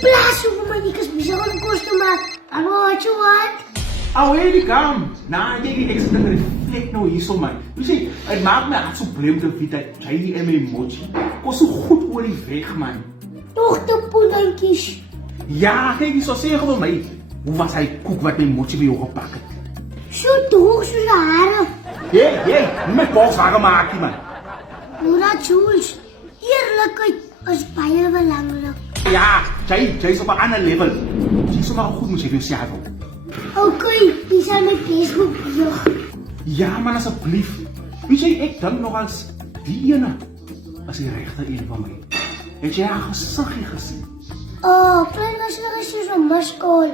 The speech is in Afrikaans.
Plaas hoeveel man ik is bezig om kost te maak. Ano, what you want? Oh, here you come. Nou, jy die ekstra reflect nou hierso man. Jy sê, het maak my hart so blem te weet dat jy en my mochi kos so goed oor die weg man. Toch de poedankies. Ja, kijk eens, zo zeggen we mij. Hoe was hij koek wat mijn mochi bij jou gepakt het? Zo droog zo de haren. Hé, niet met volkswagen maken man. Hoe dat Jules. Eerlijkheid is baie belangrijk. Ja, jij is op een ander level. Jy is maar goed moet jy vir jouself hou. Oké, die zijn mijn Facebook bezig. Ja man, asseblief. Weet jy, ek dink nog als die ene as die regte een van my. Het jy haar gesiggie gesien? Oh, klein was er eens zo'n muskool.